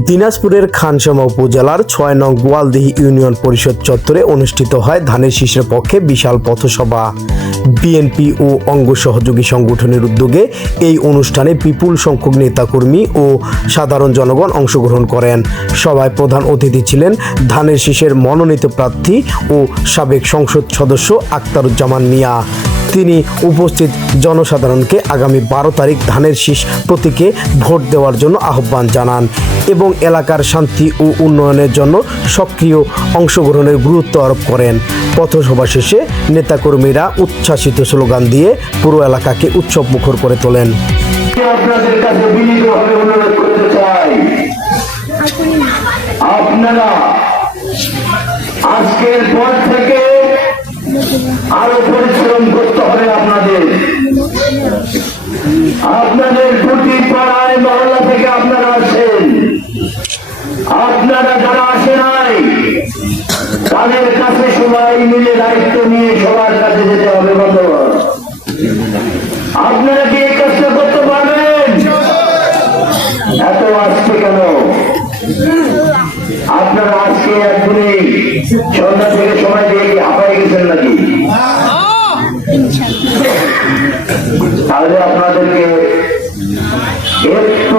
দিনাজপুরের খানসামা উপজেলার ছয় নং গোয়ালদিহি ইউনিয়ন পরিষদ চত্বরে অনুষ্ঠিত হয় ধানের শীষের পক্ষে বিশাল পথসভা। বিএনপি ও অঙ্গ সহযোগী সংগঠনের উদ্যোগে এই অনুষ্ঠানে বিপুল সংখ্যক নেতাকর্মী ও সাধারণ জনগণ অংশগ্রহণ করেন। সভায় প্রধান অতিথি ছিলেন ধানের শীষের মনোনীত প্রার্থী ও সাবেক সংসদ সদস্য আক্তারুজ্জামান মিয়া। তিনি উপস্থিত জনসাধারণকে আগামী বারো তারিখ ধানের শীষ প্রতীকে ভোট দেওয়ার জন্য আহ্বান জানান এবং এলাকার শান্তি ও উন্নয়নের জন্য সক্রিয় অংশগ্রহণের গুরুত্ব আরোপ করেন। পথসভা শেষে নেতাকর্মীরা উচ্ছ্বাসিত স্লোগান দিয়ে পুরো এলাকাকে উৎসব মুখর করে তোলেন। আপনারা আজকের পর থেকে আরও পরিশ্রম করতে হবে আপনাদের। আপনাদের প্রতি পাড়ায় মহল্লা থেকে আপনারা আসেন। আপনারা যারা আসে নাই, তাদের কাছে সবাই মিলে দায়িত্ব নিয়ে সবার কাছে যেতে হবে বন্ধুগণ আপনারা কি এই কাজটা করতে পারবেন? এত আসছে কেন? আপনারা আজকে একদিনে সন্ধ্যা থেকে সময় দিয়ে হাঁপাই গেছেন নাকি? তাহলে আপনাদেরকে একটু